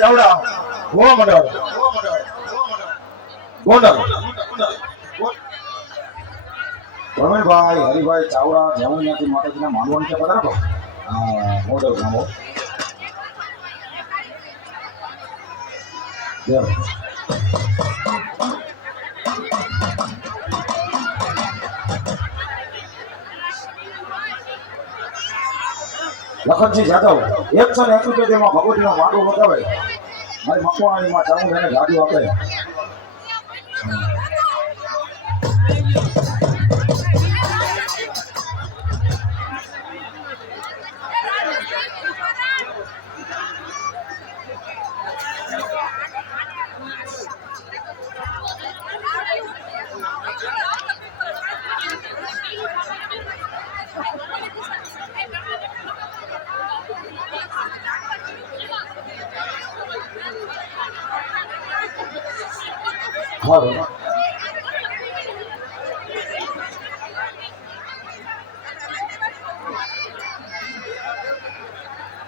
ચાવડા ગોવા મંડળ ગોંડલ પ્રવીણભાઈ હરિભાઈ ચાવડા જમણિયાથી માતાજીના માનવાની છે પધારો ગોંડલ ગામો લખનજી જાદવ 101 માં ભગવતીનો માંડવો બતાવે મારી મકવાણી માં ચાવું એને ગાડી આપે હાલો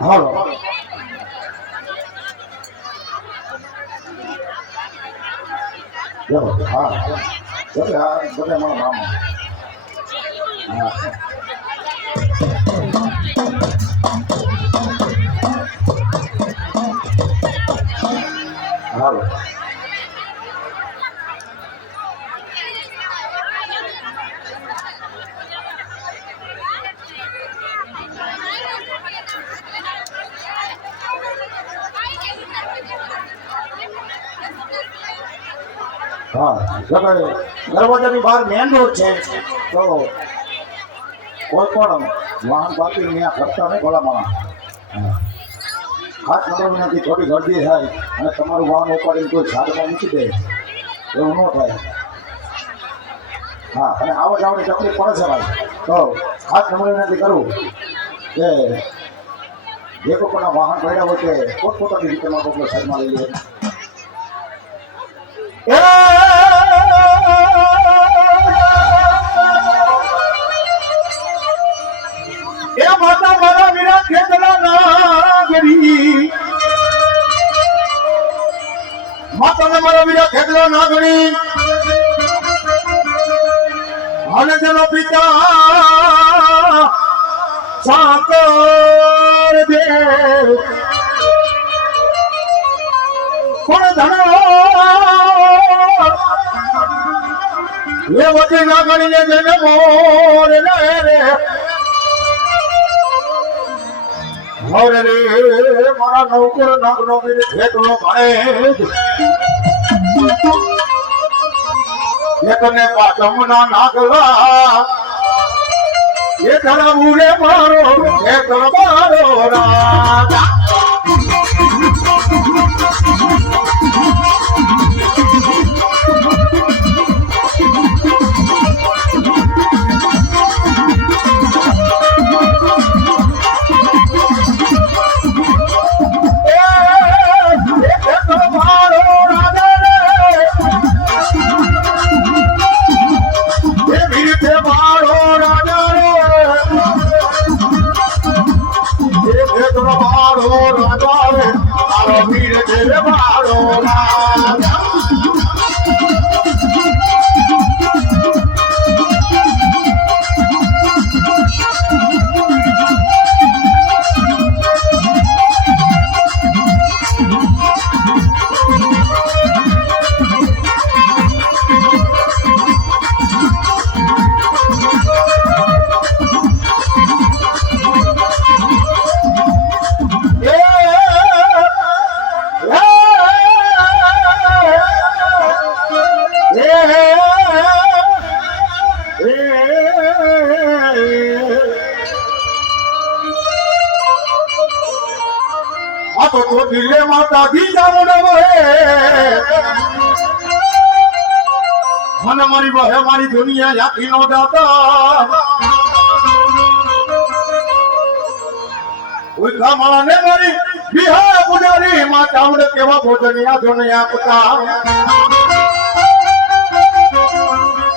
હાલો હા બધા મારા મામા હાલો હા દરવાજાની બહાર મેન રોડ છે તો કોઈ પણ વાહન પાર્કિંગ ત્યાં કરતા નહીં ભલા માણસ ખાસ નંબર ત્યાંથી થોડી ગરદી થાય અને તમારું વાહન ઉપાડીને કોઈ ઝાડમાં મૂકી દે એવું ન થાય હા અને આવવા જવાની તકલીફ પડે છે ભાઈ તો ખાસ નંબર ત્યાંથી કરવું કે જે કોઈના વાહન પડ્યા હોય તે પોતપોતાની રીતે કોઈ સાઈડમાં લઈ લે માતા મારા વીરા ખેતરા નાગરી માતાને મારા વીરા ખેતરા નાગરી અને તેનો પિતા સાકર દેવ પણ ધનો એ વચ્ચે નાગરીને જેને મોર રે હરે રે મારા નૌકર નાગનો વીર ખેતરો ભાઈ એકને પાટમના નાગલા એ ધરા મુરે મારો ખેતર મારો રાજા तो दिले माता दी जामो न वहे मन मारी वहे मारी दुनिया याकी नो दाता कोई कामला ने मारी बिहार पुजारी माता हमने केवा भोजनिया दुनिया पता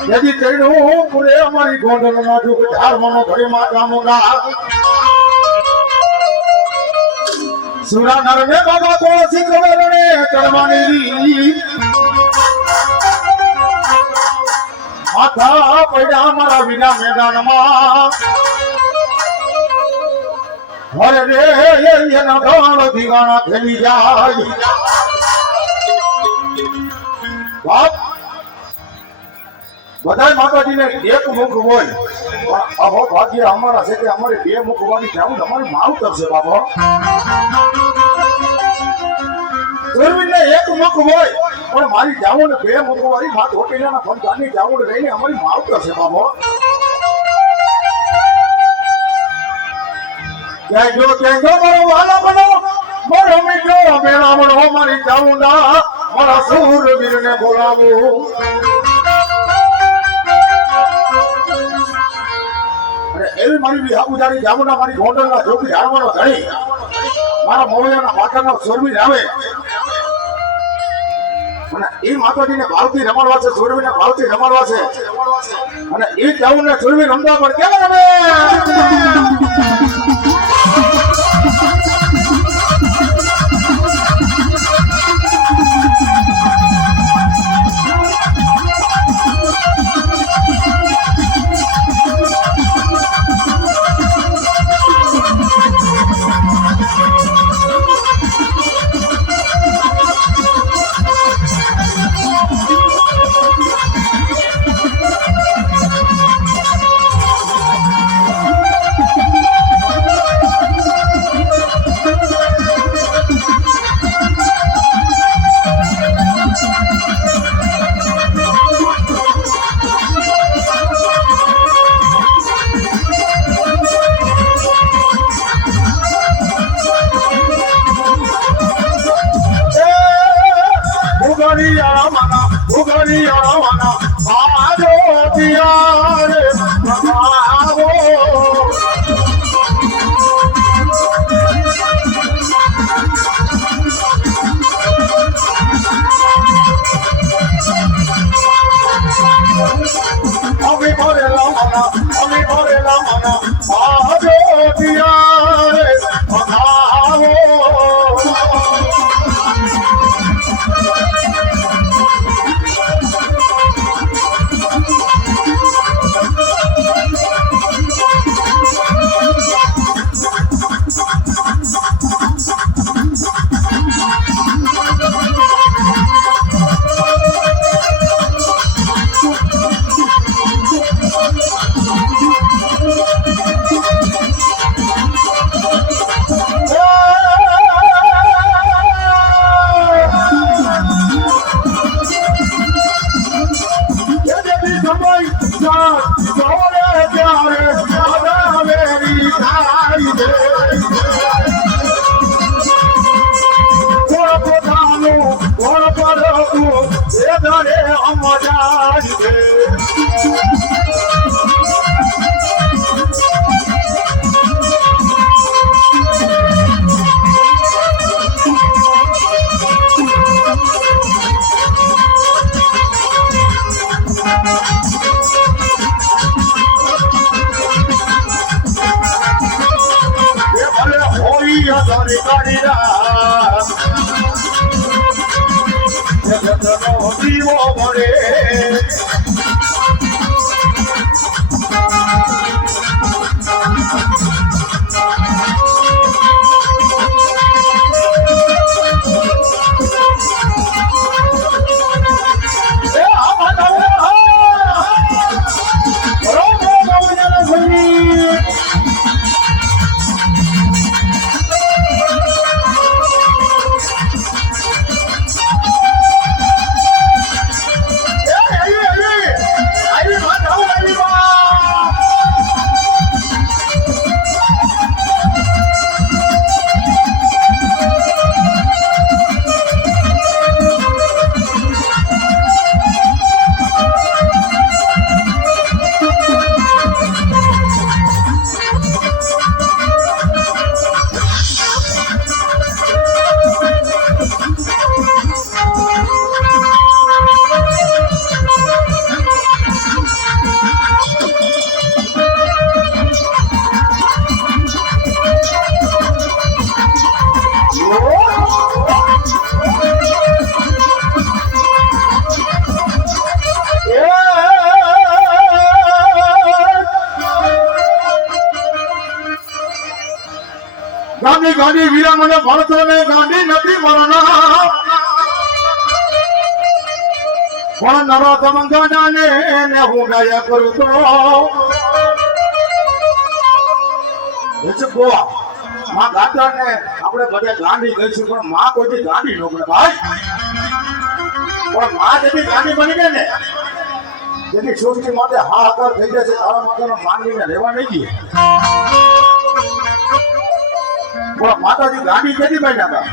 यदि तेणु पूरे हमारी गोंडल ना जो धार मनो घड़ी माता मुंगा सुरा नर में बाबा को सिख કરવાની માથા પડ્યા મારા વિના મેદાનમાં હરે રે એના ગાળ ધીગાણા ખેલી જાય બાપ બધા માતાજીને એક મુખ હોય પણ અહો ભાગ્ય અમારા છે કે અમારે બે મુખ વાળી જાવું અમારી માવતર છે બાપા સુરવીરને એક મુખ હોય પણ મારી જાવું ને બે મુખ વાળી માત હોટેલના ફંકાની જાવું રહીને અમારી માવતર છે બાપા ક્યાં જો મારો વાલા બનો મારો મિત્રો મેળામણો મારી જાવું ના મારા સુરવીરને બોલાવું એવી મારી વિહાપુજારી જામુના મારી ગોંડલના જોગી જાણવાનો ધણી મારા મોવૈયાના પાટણનો સુરવીર આવે અને એ માતાજીને ભાવથી રમાડવા છે સુરવીરને ભાવથી રમાડવા છે અને એ જામુને સુરવીર રમવા પણ કેમ રમે હીરા મને ભણતો ને ગાંધી નથી મરણા પણ નરોત્તમ ગાંડાને ને હું ગાયા કરું તો ગોવા માં ગાતા ને આપણે બધા ગાંધી કહીશું પણ માં કોઈ ગાંધી નો પડે ભાઈ પણ માં જેથી ગાંધી બની ગઈ ને જેથી સૃષ્ટિ માટે હાહાકાર થઈ જશે તારા માતાનો માનવીને રહેવા નહીં દે પણ માતાજી ગાંધી કેદી બન્યા હતા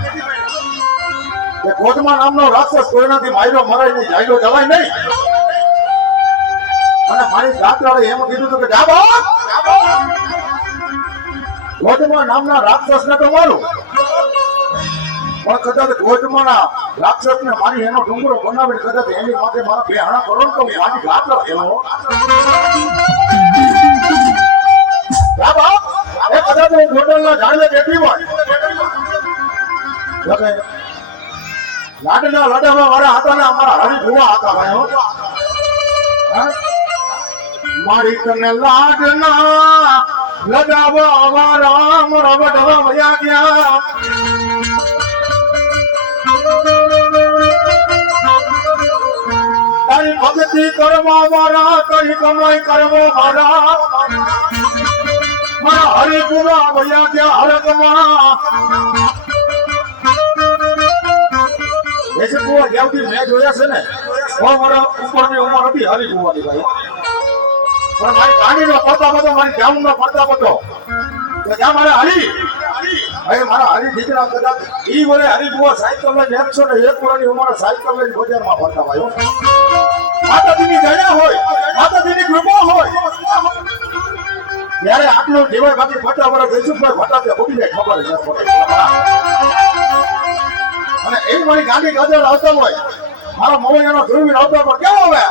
કે કોટમાં નામનો રાક્ષસ કોઈનાથી માયરો મરાય નહીં જાયલો જવાય નહીં અને મારી જાત્રાએ એમ કીધું હતું કે જાબો કોટમાં નામના રાક્ષસ ને તો મારું પણ કદાચ કોટમાના રાક્ષસ ને મારી એનો ડુંગરો બનાવીને કદાચ એની માટે મારા બે હણા કરો તો મારી જાત્રા એનો જાબો એ કદાચ હું ગોડલના ઝાડે બેઠી હોય લાડના લડાવા વાળા હતા ને અમારા હરી ભુવા હતા ભાઈ મારી તને લાડના લડાવા વાળા મારા વડવા વયા ગયા તારી ભક્તિ કરવા વાળા તારી કમાઈ કરવા વાળા મારા હરી ભુવા વયા ગયા હરકમાં એસે કુવા જ્યાંથી મેં જોયા છે ને મારા ઉપરની ઉંમર હતી હરી કુવાની ભાઈ પણ મારી ગાડીનો પડતા બધો મારી જામનો પડતા બધો કે જ્યાં મારા હરી ભાઈ મારા હરી દીકરા કદાચ ઈ વડે હરી કુવા સાયકલ લઈને 101 વર્ષની ઉંમરે સાયકલ લઈને બજારમાં ફરતા ભાઈઓ માતાજીની દયા હોય માતાજીની કૃપા હોય ત્યારે આટલું જીવાય બાકી 50 વર્ષ જઈશું ફટાકે ઉડી જાય ખબર જ ન પડે અને એ મારી ગાડી ગદર આવતા હોય મારો મોવૈયાનો ધ્રુવી આવતા હોય કેવો હવે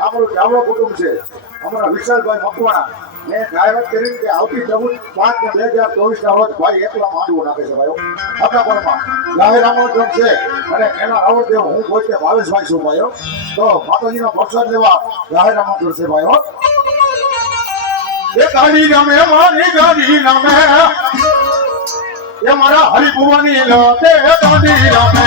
આપણું ચાવડો કુટુંબ છે અમારા વિશાલભાઈ મકવાણા મેં જાહેરાત કરી કે આવતી 14/5/2024 ના રોજ ભાઈ એકલા માંડવો નાખે છે ભાઈઓ આપણાપણમાં જાહેર આમંત્રણ છે અને એના આવડતે હું પોતે ભાવેશભાઈ છું ભાઈઓ તો માતાજીનો પ્રસાદ લેવા જાહેર આમંત્રણ છે ભાઈઓ એ ગાડી નામે મારી ગાડી નામે એ મારા હરિભુવાની લતે ગાડી નામે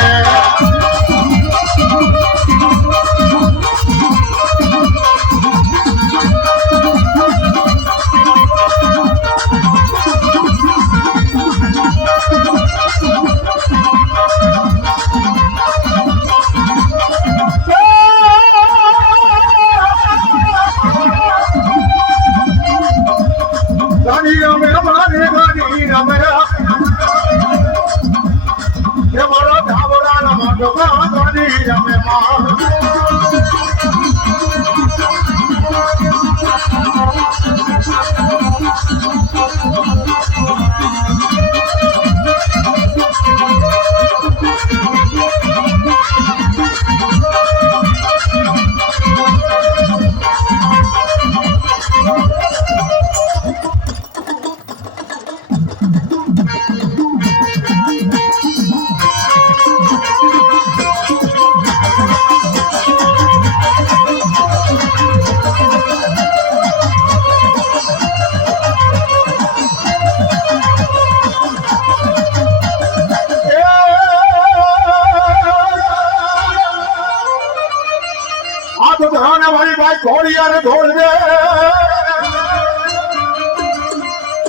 ઘોડિયાને ઢોળ દે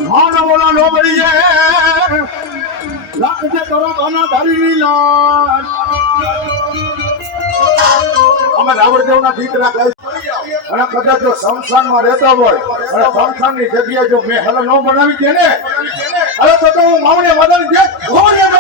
માનવોલા માં નો મળીએ લાખજે કરો ઘણા ધારી લાલ અમે રાવણદેવના દીકરા કહે અને કદાચ જો શમશાનમાં રહેતા હોય અને શમશાનની જગ્યાએ જો મેં હલ ન બનાવી દે ને હવે તો હું માવણે મદન જે ઘોડે નો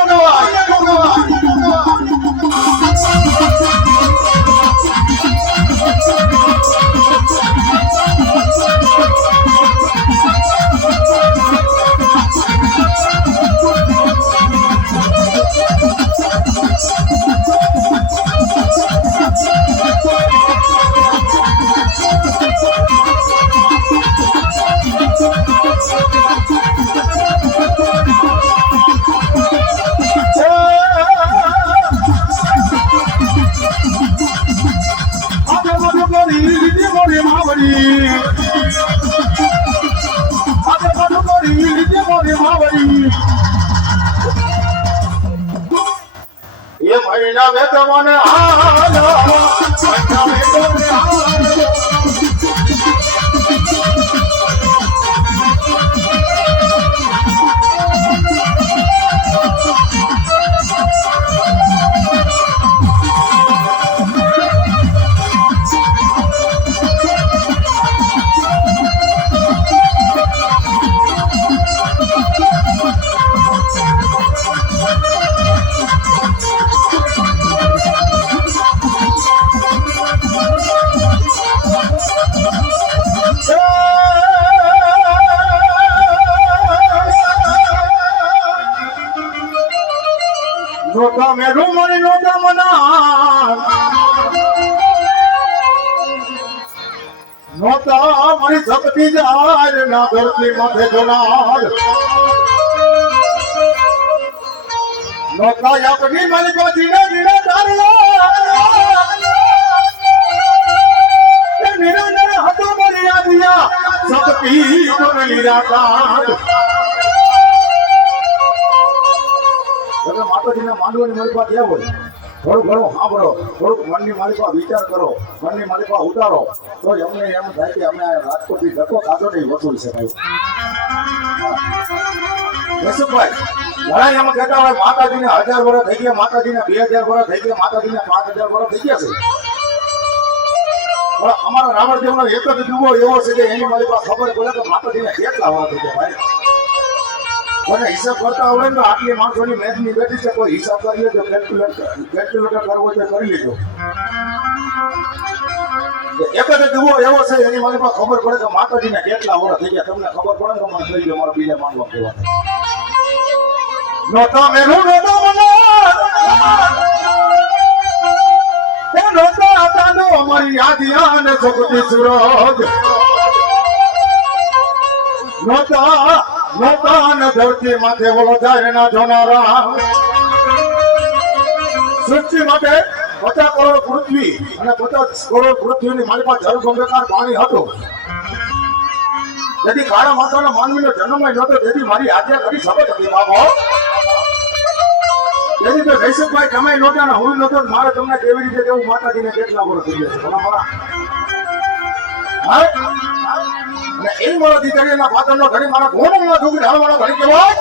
ये महीना में तो मन आलो महीना में तो मन आलो नोटा मेरू मनी नोटा मना नोटा मनी शक्ति जार ना धरती माथे जनार नोटा या कभी मनी को जीना जीना तारला मेरा नर हाथों मरी आ दिया शक्ति को मिली जाता તમે માતાજીના માંડવાની માલિકા ક્યાં હોય થોડું ઘણું સાંભળો થોડુંક મનની માલિકા વિચાર કરો મનની માલિકા ઉતારો તો અમને એમ થાય કે અમે રાજકોટથી ધક્કો ખાધો નહીં વસૂલ શકાય યશુભાઈ ઘણા એમ કહેતા હોય માતાજીને 1000 વર્ષ થઈ ગયા માતાજીને 2000 વર્ષ થઈ ગયા માતાજીને 5000 વર્ષ થઈ ગયા છે પણ અમારા રાવણદેવનો એક જ જુઓ એવો છે કે એની માલિકા ખબર પડે કે માતાજીને કેટલા વર્ષ થઈ ગયા ભાઈ અને હિસાબ કરતા આવડે ને આટલી માણસોની મેચની બેઠી છે કોઈ હિસાબ કરી લેજો કેલ્ક્યુલેટર કરવો છે કરી લેજો એક જ જુઓ એવો છે એની માલિકા ખબર પડે કે માતાજીને કેટલા વર્ષ થઈ ગયા તમને ખબર પડે તો મને થઈ ગયો મારા બીજા માનવા કહેવા નોતા મેરું નોતા મને નોતા તાનો અમારી યાદિયા ને સગતી સુરજ નોતા નોતા ને ધરતી માથે બોલો જાય ના જોનારા સૃષ્ટિ માટે 50 કરોડ પૃથ્વી અને 50 કરોડ પૃથ્વીની મારી પાસે જળબંબાકાર પાણી હતું તેથી કાળા માતાના માનવીનો જન્મ નહોતો તેથી મારી આજ્ઞા કરી શપથ હતી બાબો તેથી તો જયસુખભાઈ તમે નહોતા ને હું નહોતો મારે તમને કેવી રીતે કેવું માતાજીને કેટલા વર્ષ થઈ ગયા છે એ મારા દીકરીના પાત્રનો ઘડી મારા ઘોડના છોકરી હાલવાનો ઘડી કહેવાય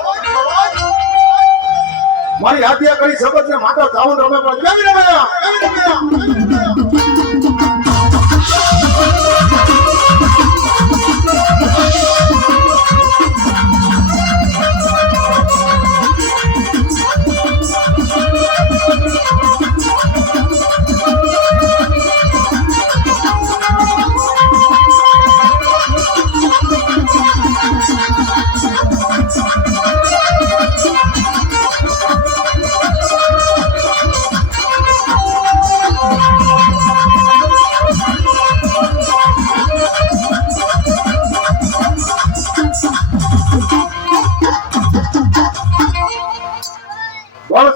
મારી આજ્ઞા કરી શપથ ને માતા ચાવન રમે પણ કેવી રમ્યા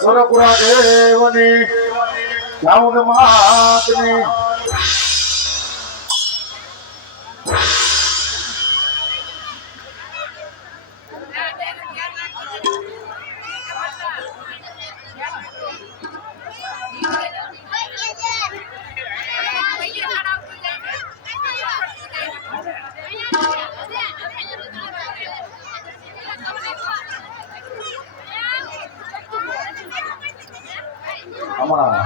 સોરપુરા દેવની ચાઉંડ માતની અમારા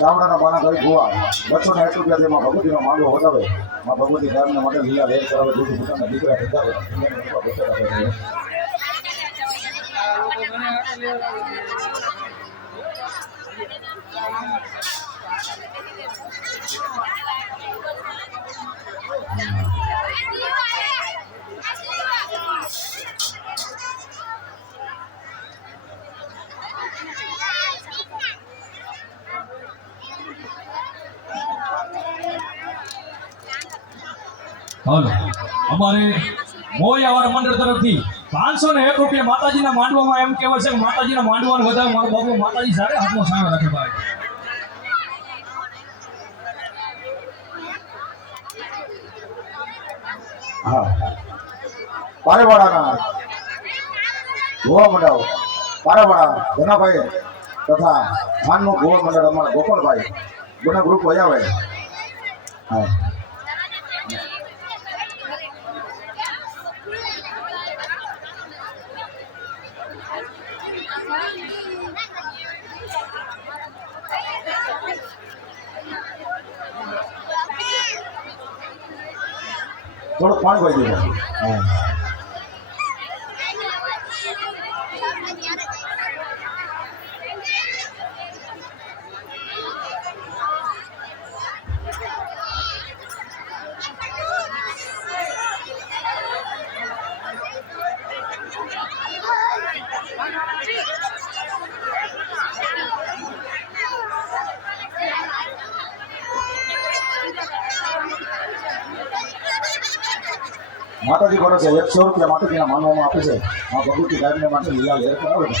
ગામડાના બાના ગરીબ ભુવા 260 રૂપિયા તેમાં ભગવતીનો માંગો વધાવે માં ભગવતી સાહેબને માટે લીલા લેર કરાવે દૂધ પોતાના દીકરા થતા હાલો અમારે મોયાવાર મંડળ તરફથી 501 રૂપિયા માતાજીના માંડવામાં એમ કહેવાય છે કે માતાજીના માંડવાનું વધારે મારો બાપુ માતાજી સારે હાથમાં સામે રાખે ભાઈ. હા પારેવાડાના ભુવા મંડળ પારેવાડા ધનાભાઈ તથા ખાનનું ભુવા મંડળ અમારા ગોપાલભાઈ બંને ગ્રુપ વજાવે. હા થોડું પાણી પાઈ દીધું. હા માતાજી કરે છે 100 રૂપિયા માતાજીના માનવામાં આપે છે આ ભગવતી સાહેબને માટે લીલા લેર કરાવે છે.